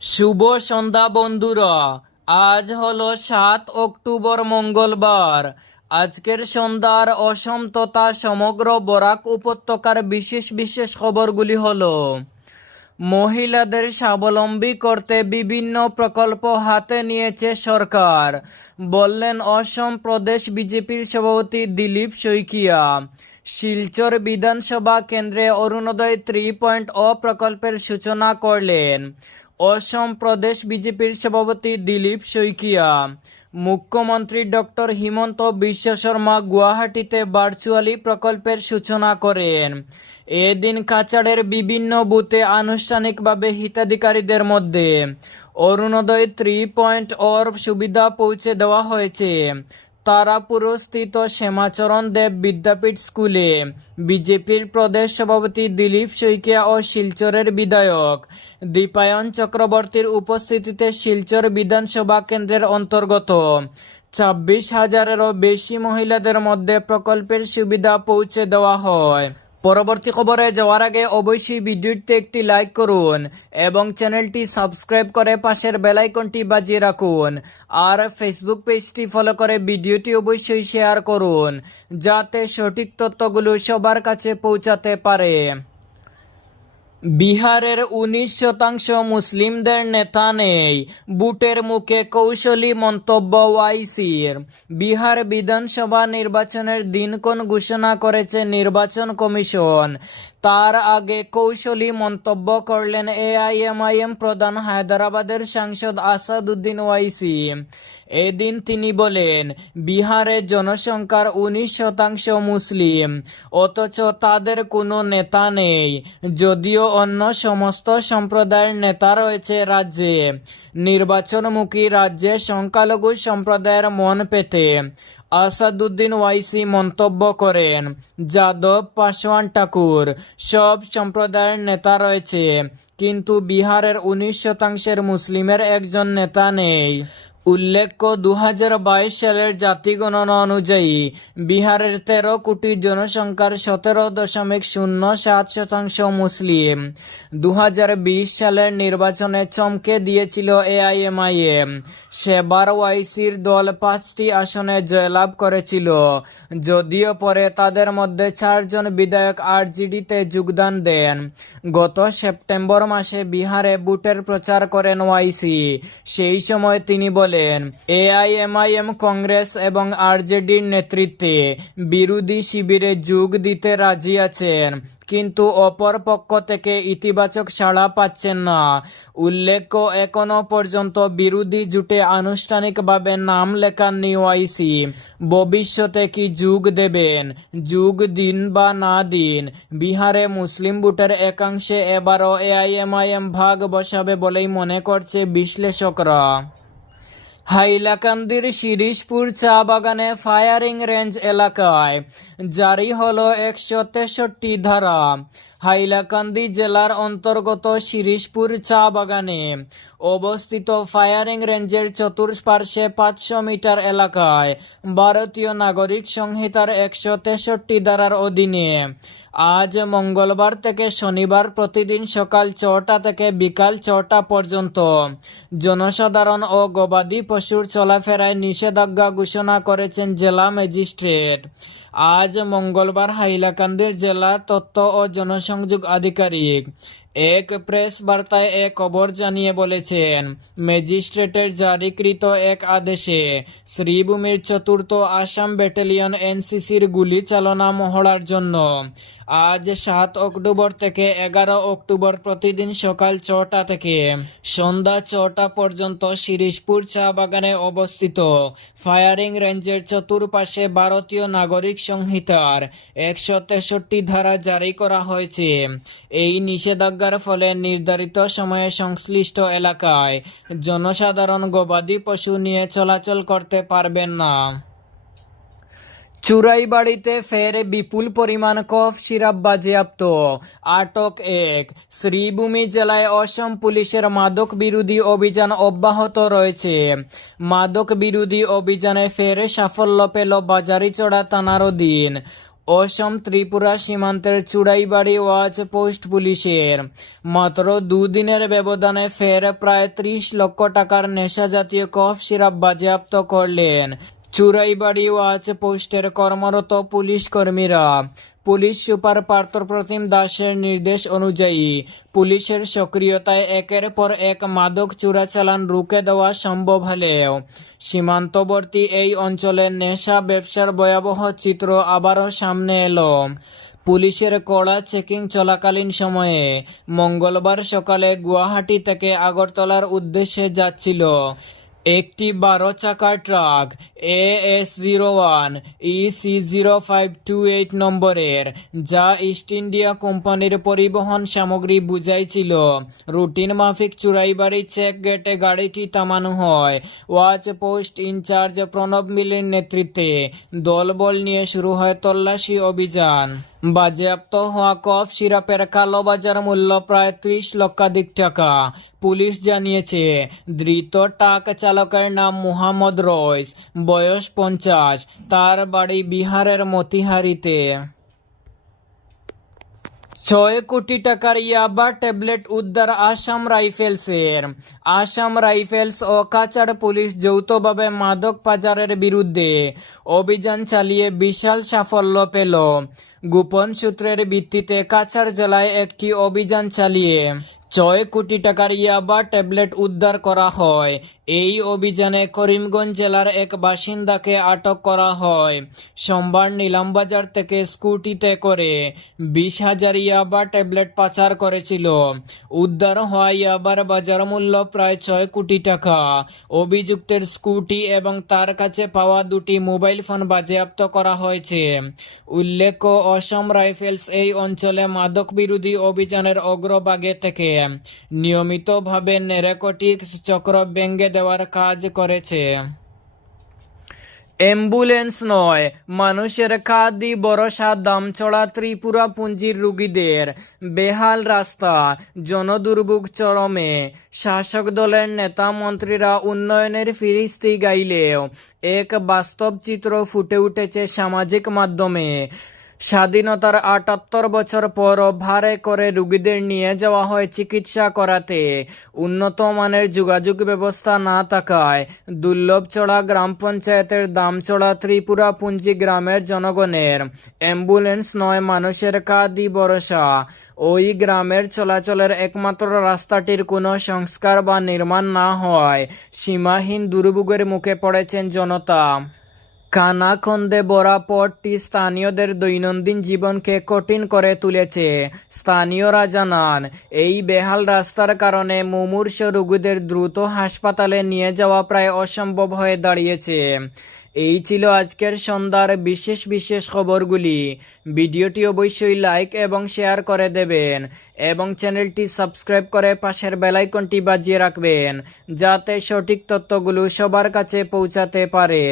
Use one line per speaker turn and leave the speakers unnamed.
শুভ সন্ধ্যা বন্ধুরা। আজ হলো সাত অক্টোবর মঙ্গলবার। আজকের সন্ধ্যার অসম তথা সমগ্র বরাক উপত্যকার বিশেষ বিশেষ খবরগুলি হলো, মহিলাদের স্বাবলম্বী করতে বিভিন্ন প্রকল্প হাতে নিয়েছে সরকার। বললেন অসম প্রদেশ বিজেপির সভাপতি দিলীপ শইকিয়া। শিলচর বিধানসভা কেন্দ্রে অরুণোদয় থ্রি পয়েন্ট ও প্রকল্পের সূচনা করলেন। অসম প্রদেশ বিজেপির সভাপতি দিলীপ শইকিয়া। মুখ্যমন্ত্রী ডক্টর হিমন্ত বিশ্ব শর্মা গুয়াহাটিতে ভার্চুয়ালি প্রকল্পের সূচনা করেন। এদিন কাছাড়ের বিভিন্ন বুথে আনুষ্ঠানিকভাবে হিতাধিকারীদের মধ্যে অরুণোদয় থ্রি পয়েন্ট ওর সুবিধা পৌঁছে দেওয়া হয়েছে। তারাপুরস্থিত শ্যামাচরণ দেব বিদ্যাপীঠ স্কুলে বিজেপির প্রদেশ সভাপতি দিলীপ শইকিয়া ও শিলচরের বিধায়ক দীপায়ন চক্রবর্তীর উপস্থিতিতে শিলচর বিধানসভা কেন্দ্রের অন্তর্গত। ছাব্বিশ হাজারেরও বেশি মহিলাদের মধ্যে প্রকল্পের সুবিধা পৌঁছে দেওয়া হয়। পরবর্তী খবরে যাওয়ার আগে অবশ্যই ভিডিওটিতে একটি লাইক করুন এবং চ্যানেলটি সাবস্ক্রাইব করে পাশের বেলাইকনটি বাজিয়ে রাখুন। আর ফেসবুক পেজটি ফলো করে ভিডিওটি অবশ্যই শেয়ার করুন, যাতে সঠিক তথ্যগুলো সবার কাছে পৌঁছাতে পারে। বিহারের উনিশ শতাংশ মুসলিমদের নেতা নেই। বুটের মুখে কৌশলী মন্তব্য ওয়াইসির। বিহার বিধানসভা নির্বাচনের দিনক্ষণ ঘোষণা করেছে নির্বাচন কমিশন? তার আগে কৌশলী মন্তব্য করলেন এআইএমআইএম প্রধান হায়দ্রাবাদের সাংসদ আসাদুদ্দিন ওয়াইসি। এদিন তিনি বলেন বিহারের জনসংখ্যার উনিশ শতাংশ মুসলিম, অথচ তাদের কোনো নেতা নেই, যদিও অন্য সমস্ত সম্প্রদায়ের নেতা রয়েছে রাজ্যে। নির্বাচনমুখী রাজ্যে সংখ্যালঘু সম্প্রদায়ের মন পেতে আসাদুদ্দিন ওয়াইসি মন্তব্য করেন, যাদব পাসওয়ান ঠাকুর, সব সম্প্রদায়ের নেতা রয়েছে, কিন্তু বিহারের উনিশ শতাংশের মুসলিমের একজন নেতা নেই। উল্লেখ্য দু হাজার বাইশ সালের জাতি গণনা অনুযায়ী বিহারের তেরো কোটি জনসংখ্যার সতেরো দশমিক শূন্য সাত শতাংশ মুসলিম। দু হাজার বিশ সালের নির্বাচনে চমকে দিয়েছিল এআইএমআইএম সেবার ওয়াইসির দল পাঁচটি আসনে জয়লাভ করেছিল। যদিও পরে তাদের মধ্যে চারজন বিধায়ক আরজিডিতে যোগদান দেন। গত সেপ্টেম্বর মাসে বিহারে বুটের প্রচার করেন ওয়াইসি। সেই সময় তিনি বলেন এআইএমআইএম কংগ্রেস এবং আরজেডির নেতৃত্বে বিরোধী শিবিরে যোগ দিতে রাজি আছেন, কিন্তু অপর পক্ষ থেকে ইতিবাচক সাড়া পাচ্ছেন না। উল্লেখ্য এখনও পর্যন্ত বিরোধী জুটে আনুষ্ঠানিকভাবে নাম লেখাননি ওয়াইসি ভবিষ্যতে কি যোগ দেবেন? যোগ দিন বা না দিন? বিহারে মুসলিম ভোটের একাংশে এবারও এআইএমআইএম ভাগ বসাবে বলেই মনে করছে বিশ্লেষকরা। হাইলাকান্দির শিরিশপুর চা বাগানে ফায়ারিং রেঞ্জ এলাকায়। জারি হলো একশো তেষট্টি ধারা। হাইলাকান্দি জেলার অন্তর্গত শিরিশপুর চা বাগানে অবস্থিত ফায়ারিং রেঞ্জের চতুর্পার্শ্বে পাঁচশো মিটার এলাকায় ভারতীয় নাগরিক সংহিতার একশো তেষট্টি ধারার অধীনে। আজ মঙ্গলবার থেকে শনিবার প্রতিদিন সকাল ছটা থেকে বিকাল ছটা পর্যন্ত জনসাধারণ ও গবাদি পশুর চলাফেরায় নিষেধাজ্ঞা ঘোষণা করেছেন জেলা ম্যাজিস্ট্রেট। আজ মঙ্গলবার হাইলাকান্দির জেলা তথ্য ও জনসংযোগ আধিকারিক এক প্রেস বার্তায় এ খবর জানিয়ে বলেছেন, ম্যাজিস্ট্রেটের জারিকৃত এক আদেশে শ্রীভূমির চতুর্থ আসাম ব্যাটালিয়ন এনসিসির গুলি চালনা মহড়ার জন্য আজ সাত অক্টোবর থেকে এগারো অক্টোবর প্রতিদিন সকাল ছটা থেকে সন্ধ্যা ছটা পর্যন্ত শিরিশপুর চা বাগানে অবস্থিত ফায়ারিং রেঞ্জের চতুর্পাশে ভারতীয় নাগরিক সংহিতার একশো তেষট্টি ধারা জারি করা হয়েছে। এই নিষেধাজ্ঞার ফলে নির্ধারিত সময়ে সংশ্লিষ্ট এলাকায় জনসাধারণ গবাদি পশু নিয়ে চলাচল করতে পারবেন না। চুরাইবাড়িতে ফের বিপুল পরিমাণ কফ, সিরাপ বাজেয়াপ্ত। আটক এক শ্রীভূমি জেলায় অসম পুলিশের মাদক বিরোধী অভিযান অব্যাহত রয়েছে। মাদক বিরোধী অভিযানে ফের সাফল্য পেল বাজারিচড়া থানার অধীন। অসম ত্রিপুরা সীমান্তের চুড়াইবাড়ি ওয়াচ পোস্ট পুলিশের। মাত্র দুদিনের ব্যবধানে ফের প্রায় ত্রিশ লক্ষ টাকার নেশা জাতীয় কফ সিরাপ বাজেয়াপ্ত করলেন। চুরাইবাড়ি ওয়াচ পোস্টের কর্মরত পুলিশ কর্মীরা। পুলিশ সুপার পার্থপ্রতিম দাসের নির্দেশ অনুযায়ী পুলিশের সক্রিয়তায় একের পর এক মাদক চোরাচালান রুখে দেওয়া সম্ভব হলেও সীমান্তবর্তী এই অঞ্চলে নেশা ব্যবসার ভয়াবহ চিত্র আবারও সামনে এলো। পুলিশের কড়া চেকিং চলাকালীন সময়ে মঙ্গলবার সকালে গুয়াহাটি থেকে আগরতলার উদ্দেশ্যে যাচ্ছিল। একটি বারো চাকার truck A S zero one E C zero five two eight নম্বরের, যা ইস্ট ইন্ডিয়া কোম্পানির পরিবহন সামগ্রী বুঝাইছিল। রুটিন মাফিক চুরাইবাড়ি চেক গেটে গাড়িটি থামানো হয়। ওয়াচ পোস্ট ইনচার্জ প্রণব মিলের নেতৃত্বে দলবল নিয়ে শুরু হয় তল্লাশি অভিযান। বাজেয়াপ্ত হওয়া কফ সিরাপের কালোবাজার মূল্য প্রায় ত্রিশ লক্ষাধিক টাকা, পুলিশ জানিয়েছে। ধৃত টাক চালকের নাম মুহাম্মদ রয়েস বয়স পঞ্চাশ, তার বাড়ি বিহারের মতিহারিতে। ছয় কোটি টাকার ইয়াবা ট্যাবলেট উদ্ধার আসাম রাইফেলসের। আসাম রাইফেলস ও কাচার পুলিশ যৌথভাবে মাদক পাচারের বিরুদ্ধে অভিযান চালিয়ে বিশাল সাফল্য পেল। গোপন সূত্রের ভিত্তিতে কাছাড় জেলায় একটি অভিযান চালিয়ে ছয় কোটি টাকার ইয়াবা ট্যাবলেট উদ্ধার করা হয়। এই অভিযানে করিমগঞ্জ জেলার এক বাসিন্দাকে আটক করা হয়। সোমবার নিলামবাজার থেকে স্কুটিতে করে বিশ হাজার ইয়াবা ট্যাবলেট পাচার করেছিল। উদ্ধার হওয়া ইয়াবার বাজার মূল্য প্রায় ছয় কোটি টাকা। অভিযুক্তের স্কুটি এবং তার কাছে পাওয়া দুটি মোবাইল ফোন বাজেয়াপ্ত করা হয়েছে। উল্লেখ্য, অসম রাইফেলস এই অঞ্চলে মাদক বিরোধী অভিযানের অগ্রভাগে থেকে নিয়মিতভাবে নেরেকটিক্স চক্র ব্যঙ্গে দেওয়ার কাজ করেছে। অ্যাম্বুলেন্স নয়, মানুষের খাদি ভরসা দামচড়া ত্রিপুরা পুঞ্জির রুগীদের বেহাল রাস্তা, জনদুর্ভোগ চরমে। শাসক দলের নেতা মন্ত্রীরা উন্নয়নের ফিরিস্তি গাইলেও এক বাস্তব চিত্র ফুটে উঠেছে সামাজিক মাধ্যমে। স্বাধীনতার আটাত্তর বছর পর ভারে করে রুগীদের নিয়ে যাওয়া হয় চিকিৎসা করাতে। উন্নত মানের যোগাযোগ ব্যবস্থা না থাকায় দুর্লভচড়া গ্রাম পঞ্চায়েতের দাম চড়া ত্রিপুরা পুঞ্জি গ্রামের জনগণের অ্যাম্বুলেন্স নয় মানুষের কাদি ভরসা। ওই গ্রামের চলাচলের একমাত্র রাস্তাটির কোনো সংস্কার বা নির্মাণ না হওয়ায় সীমাহীন দুর্ভোগের মুখে পড়েছেন জনতা। কানাখন্দে ভরা পথটি স্থানীয়দের দৈনন্দিন জীবনকে কঠিন করে তুলেছে। স্থানীয়রা জানান, এই বেহাল রাস্তার কারণে মুমূর্ষ রোগীদের দ্রুত হাসপাতালে নিয়ে যাওয়া প্রায় অসম্ভব হয়ে দাঁড়িয়েছে। এই ছিল আজকের সন্ধ্যার বিশেষ বিশেষ খবরগুলি। ভিডিওটি অবশ্যই লাইক এবং শেয়ার করে দেবেন এবং চ্যানেলটি সাবস্ক্রাইব করে পাশের বেলাইকনটি বাজিয়ে রাখবেন, যাতে সঠিক তথ্যগুলো সবার কাছে পৌঁছাতে পারে।